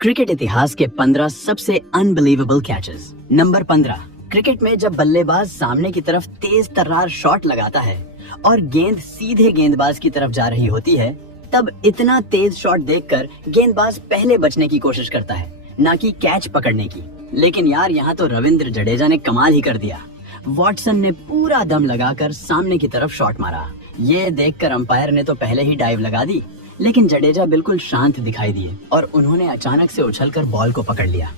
Cricket इतिहास के 15 सबसे अनबिलीवेबल कैचेस। नंबर 15। क्रिकेट में जब बल्लेबाज सामने की तरफ तेज तर्रार शॉट लगाता है और गेंद सीधे गेंदबाज की तरफ जा रही होती है, तब इतना तेज शॉट देखकर गेंदबाज पहले बचने की कोशिश करता है, ना कि कैच पकड़ने की। लेकिन यार, यहाँ तो रविंद्र जडेजा ने कमाल ही कर दिया। वॉटसन ने पूरा दम लगाकर सामने की तरफ शॉट मारा। ये देखकर अंपायर ने तो पहले ही डाइव लगा दी, लेकिन जडेजा बिल्कुल शांत दिखाई दिए और उन्होंने अचानक से उछलकर बॉल को पकड़ लिया।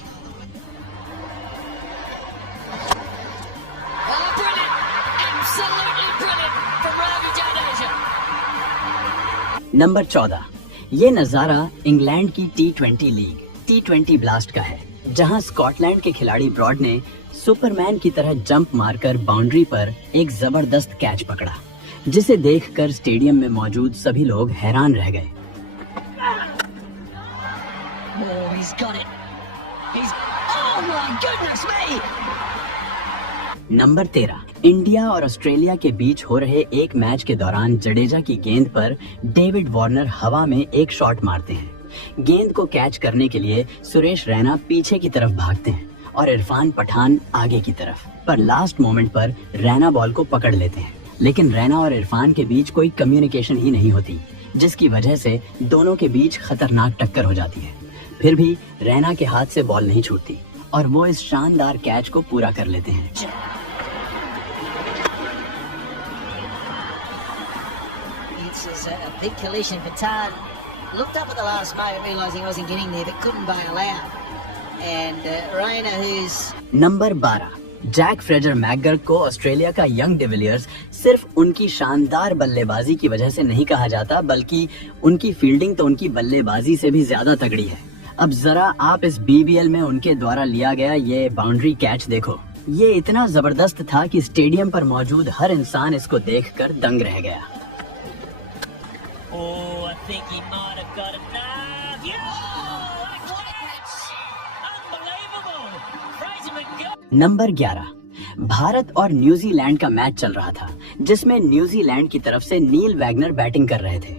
नंबर 14। ये नजारा इंग्लैंड की T20 लीग T20 ब्लास्ट का है, जहां स्कॉटलैंड के खिलाड़ी ब्रॉड ने सुपरमैन की तरह जंप मारकर बाउंड्री पर एक जबरदस्त कैच पकड़ा, जिसे देखकर स्टेडियम में मौजूद सभी लोग हैरान रह गए। नंबर 13। इंडिया और ऑस्ट्रेलिया के बीच हो रहे एक मैच के दौरान जडेजा की गेंद पर डेविड वार्नर हवा में एक शॉट मारते हैं। गेंद को कैच करने के लिए सुरेश रैना पीछे की तरफ भागते हैं और इरफान पठान आगे की तरफ, पर लास्ट मोमेंट पर रैना बॉल को पकड़ लेते हैं। लेकिन रैना और इरफान के बीच कोई कम्युनिकेशन ही नहीं होती, जिसकी वजह से दोनों के बीच खतरनाक टक्कर हो जाती है। फिर भी रैना के हाथ से बॉल नहीं छूटती और वो इस शानदार कैच को पूरा कर लेते हैं। नंबर 12। जैक फ्रेजर मैकगर को ऑस्ट्रेलिया का यंग डिविलियर्स सिर्फ उनकी शानदार बल्लेबाजी की वजह से नहीं कहा जाता, बल्कि उनकी फील्डिंग तो उनकी बल्लेबाजी से भी ज्यादा तगड़ी है। अब जरा आप इस BBL में उनके द्वारा लिया गया ये बाउंड्री कैच देखो। ये इतना जबरदस्त था कि स्टेडियम पर मौजूद हर इंसान इसको देखकर दंग रह गया। नंबर 11। भारत और न्यूजीलैंड का मैच चल रहा था, जिसमें न्यूजीलैंड की तरफ से नील वैगनर बैटिंग कर रहे थे।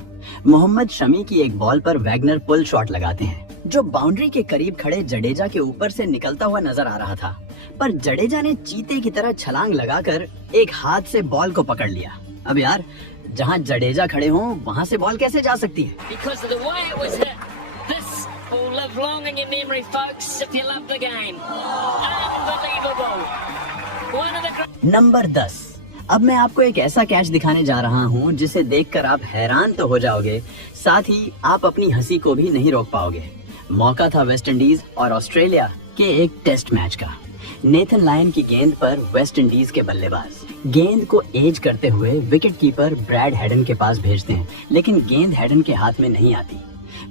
मोहम्मद शमी की एक बॉल पर वैगनर पुल शॉट लगाते हैं, जो बाउंड्री के करीब खड़े जडेजा के ऊपर से निकलता हुआ नजर आ रहा था। पर जडेजा ने चीते की तरह छलांग लगाकर एक हाथ से बॉल को पकड़ लिया। अब यार, जहां जडेजा खड़े हों वहां से बॉल कैसे जा सकती है? नंबर 10। अब मैं आपको एक ऐसा कैच दिखाने जा रहा हूं जिसे देखकर आप हैरान तो हो जाओगे, साथ ही आप अपनी हंसी को भी नहीं रोक पाओगे। मौका था वेस्ट इंडीज और ऑस्ट्रेलिया के एक टेस्ट मैच का। नेथन लायन की गेंद पर वेस्ट इंडीज के बल्लेबाज गेंद को एज करते हुए विकेट कीपर ब्रैड हेडन के पास भेजते हैं, लेकिन गेंद हेडन के हाथ में नहीं आती,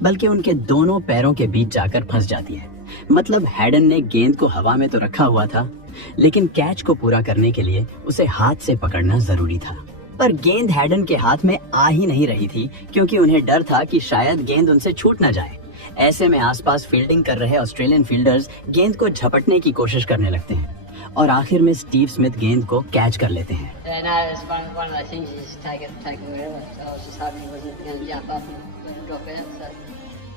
बल्कि उनके दोनों पैरों के बीच जाकर फंस जाती है। मतलब हेडन ने गेंद को हवा में तो रखा हुआ था, लेकिन कैच को पूरा करने के लिए उसे हाथ से पकड़ना जरूरी था। पर गेंद हेडन के हाथ में आ ही नहीं रही थी, क्योंकि उन्हें डर था कि शायद गेंद उनसे छूट न जाए। ऐसे में आसपास फील्डिंग कर रहे ऑस्ट्रेलियन फील्डर्स गेंद को झपटने की कोशिश करने लगते हैं और आखिर में स्टीव स्मिथ गेंद को कैच कर लेते हैं।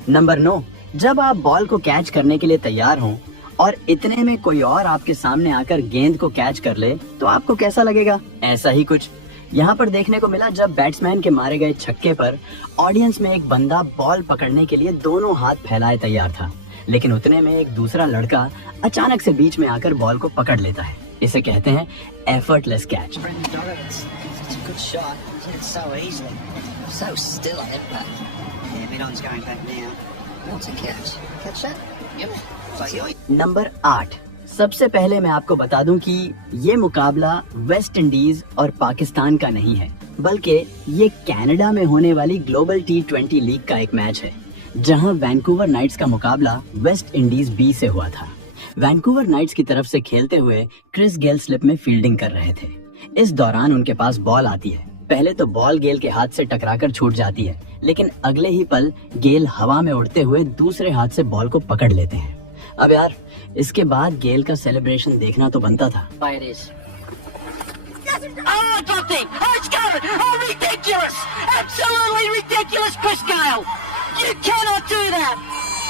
नंबर 9। जब आप बॉल को कैच करने के लिए तैयार हों और इतने में कोई और आपके सामने आकर गेंद को कैच कर ले, तो आपको कैसा लगेगा? ऐसा ही कुछ यहाँ पर देखने को मिला, जब बैट्समैन के मारे गए छक्के पर ऑडियंस में एक बंदा बॉल पकड़ने के लिए दोनों हाथ फैलाए तैयार था, लेकिन उतने में एक दूसरा लड़का अचानक से बीच में आकर बॉल को पकड़ लेता है। इसे कहते हैं एफर्टलेस कैच। नंबर 8। सबसे पहले मैं आपको बता दूं कि ये मुकाबला वेस्ट इंडीज और पाकिस्तान का नहीं है, बल्कि ये कनाडा में होने वाली ग्लोबल T20 लीग का एक मैच है, जहां वैंकूवर नाइट्स का मुकाबला वेस्ट इंडीज B से हुआ था। वैंकूवर नाइट्स की तरफ से खेलते हुए क्रिस गेल स्लिप में फील्डिंग कर रहे थे। इस दौरान उनके पास बॉल आती है। पहले तो बॉल गेल के हाथ से टकराकर छूट जाती है, लेकिन अगले ही पल गेल हवा में उड़ते हुए दूसरे हाथ से बॉल को पकड़ लेते हैं। अब यार, इसके बाद गेल का सेलिब्रेशन देखना तो बनता था।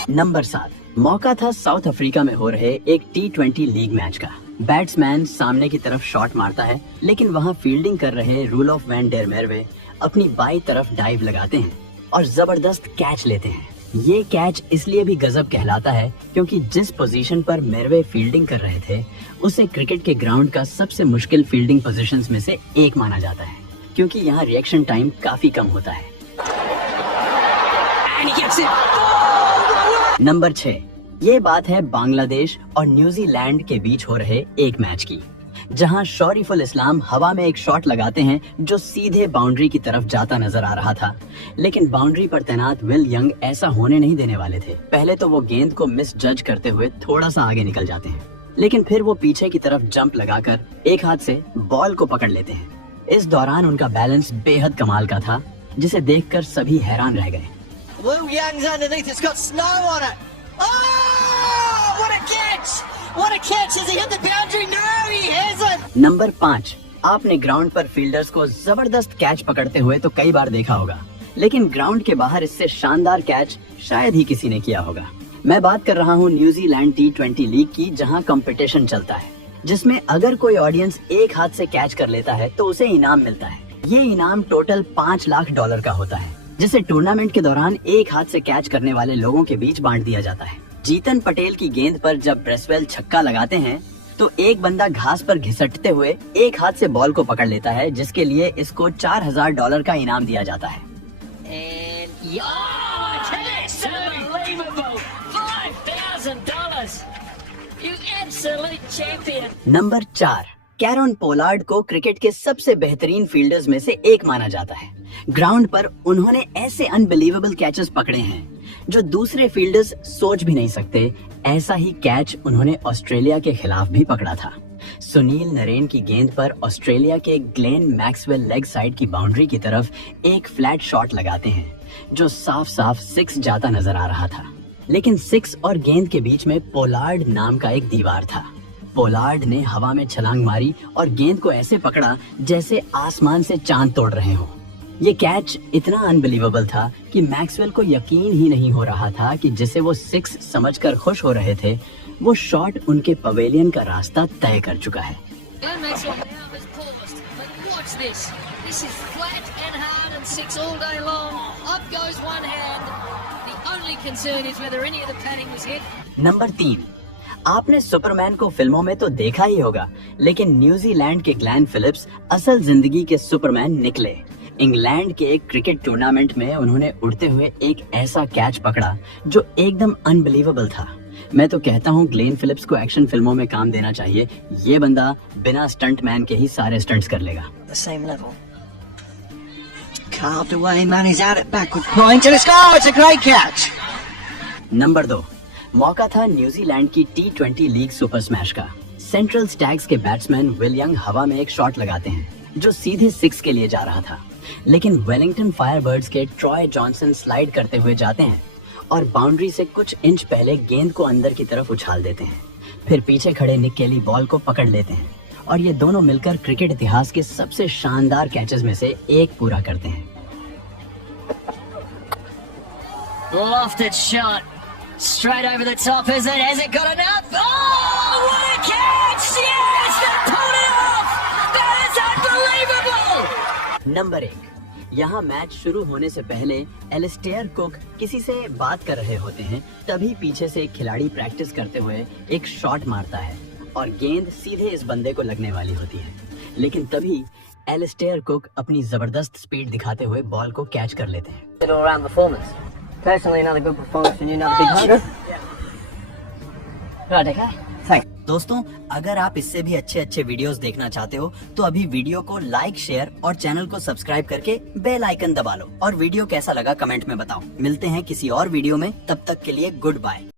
नंबर 7। मौका था साउथ अफ्रीका में हो रहे एक T20 लीग मैच का। बैट्समैन सामने की तरफ शॉट मारता है, लेकिन वहाँ फील्डिंग कर रहे रूलोफ वैन डेर मेरवे अपनी बाई तरफ डाइव लगाते हैं और जबरदस्त कैच लेते हैं। ये कैच इसलिए भी गजब कहलाता है क्योंकि जिस पोजीशन पर मेरवे फील्डिंग कर रहे थे उसे क्रिकेट के ग्राउंड का सबसे मुश्किल फील्डिंग पोजीशंस में से एक माना जाता है, क्योंकि यहाँ रिएक्शन टाइम काफी कम होता है। नंबर 6, ये बात है बांग्लादेश और न्यूजीलैंड के बीच हो रहे एक मैच की, जहां शौरीफुल इस्लाम हवा में एक शॉट लगाते हैं जो सीधे बाउंड्री की तरफ जाता नजर आ रहा था, लेकिन बाउंड्री पर तैनात विल यंग ऐसा होने नहीं देने वाले थे। पहले तो वो गेंद को मिस जज करते हुए थोड़ा सा आगे निकल जाते हैं, लेकिन फिर वो पीछे की तरफ जंप लगाकर एक हाथ से बॉल को पकड़ लेते हैं। इस दौरान उनका बैलेंस बेहद कमाल का था, जिसे देखकर सभी हैरान रह गए। Will Young's underneath, it's got snow on it. Oh, what a catch! What a catch! Has he hit the boundary? No, he hasn't. Number 5, आपने ग्राउंड पर फील्डर्स को जबरदस्त कैच पकड़ते हुए तो कई बार देखा होगा, लेकिन ग्राउंड के बाहर इससे शानदार कैच शायद ही किसी ने किया होगा। मैं बात कर रहा हूँ न्यूजीलैंड T20 लीग की, जहाँ कंपटीशन चलता है, जिसमें अगर कोई ऑडियंस एक हाथ से कैच कर लेता है तो उसे इनाम मिलता है। ये इनाम टोटल $5 लाख का होता है, जिसे टूर्नामेंट के दौरान एक हाथ से कैच करने वाले लोगों के बीच बांट दिया जाता है। जीतन पटेल की गेंद पर जब ब्रेसवेल छक्का लगाते हैं तो एक बंदा घास पर घिसटते हुए एक हाथ से बॉल को पकड़ लेता है, जिसके लिए इसको $4000 का इनाम दिया जाता है। नंबर 4, कैरन पोलार्ड को क्रिकेट के सबसे बेहतरीन फील्डर्स में से एक माना जाता है। ग्राउंड पर उन्होंने ऐसे अनबिलीवेबल कैचेस पकड़े हैं जो दूसरे फील्डर्स सोच भी नहीं सकते। ऐसा ही कैच उन्होंने ऑस्ट्रेलिया के खिलाफ भी पकड़ा था। सुनील नरेन की गेंद पर ऑस्ट्रेलिया के ग्लेन मैक्सवेल लेग साइड की बाउंड्री की तरफ एक फ्लैट शॉट लगाते हैं जो साफ साफ 6 जाता नजर आ रहा था, लेकिन 6 और गेंद के बीच में पोलार्ड नाम का एक दीवार था। पोलार्ड ने हवा में छलांग मारी और गेंद को ऐसे पकड़ा जैसे आसमान से चांद तोड़ रहे हो। ये कैच इतना अनबिलीवेबल था कि मैक्सवेल को यकीन ही नहीं हो रहा था कि जिसे वो 6 समझकर खुश हो रहे थे, वो शॉट उनके पवेलियन का रास्ता तय कर चुका है। नंबर 3, आपने सुपरमैन को फिल्मों में तो देखा ही होगा, लेकिन न्यूजीलैंड के ग्लेन फिलिप्स असल जिंदगी के सुपरमैन निकले। इंग्लैंड के एक क्रिकेट टूर्नामेंट में उन्होंने उड़ते हुए एक ऐसा कैच पकड़ा जो एकदम अनबिलीवेबल था। मैं तो कहता हूँ ग्लेन फिलिप्स को एक्शन फिल्मों में काम देना चाहिए। ये बंदा बिना स्टंट मैन के ही सारे स्टंट्स कर लेगा। The same level. Carved away, man, he's out at backward point and it's goal. It's a great catch. Number 2, मौका था न्यूजीलैंड की T20 लीग सुपर स्मैश का। सेंट्रल स्टैग्स के बैट्समैन विल यंग हवा में एक शॉट लगाते हैं जो सीधे 6 के लिए जा रहा था, लेकिन वेलिंगटन फायरबर्ड्स के ट्रॉय जॉनसन स्लाइड करते हुए जाते हैं और बाउंड्री से कुछ इंच पहले गेंद को अंदर की तरफ उछाल देते हैं। फिर पीछे खड़े निक केली बॉल को पकड़ लेते हैं और ये दोनों मिलकर क्रिकेट इतिहास के सबसे शानदार कैचेस में से एक पूरा करते हैं। Lofted shot. Straight over the top, is it? Has it got enough? Oh, what a catch! Yes, they pulled it off! That is unbelievable! Number 1, यहाँ मैच शुरू होने से पहले एलिस्टेयर कुक किसी से बात कर रहे होते हैं, तभी पीछे से एक खिलाड़ी प्रैक्टिस करते हुए एक शॉट मारता है और गेंद सीधे इस बंदे को लगने वाली होती है, लेकिन तभी एलिस्टेयर कुक अपनी जबरदस्त स्पीड दिखाते हुए बॉल को कैच कर लेते हैं। All round performance. Personally, another good performance and you another big hugger. Right, okay. Thanks. दोस्तों, अगर आप इससे भी अच्छे अच्छे वीडियोस देखना चाहते हो तो अभी वीडियो को लाइक, शेयर और चैनल को सब्सक्राइब करके बेल आइकन दबा लो और वीडियो कैसा लगा कमेंट में बताओ। मिलते हैं किसी और वीडियो में, तब तक के लिए गुड बाय।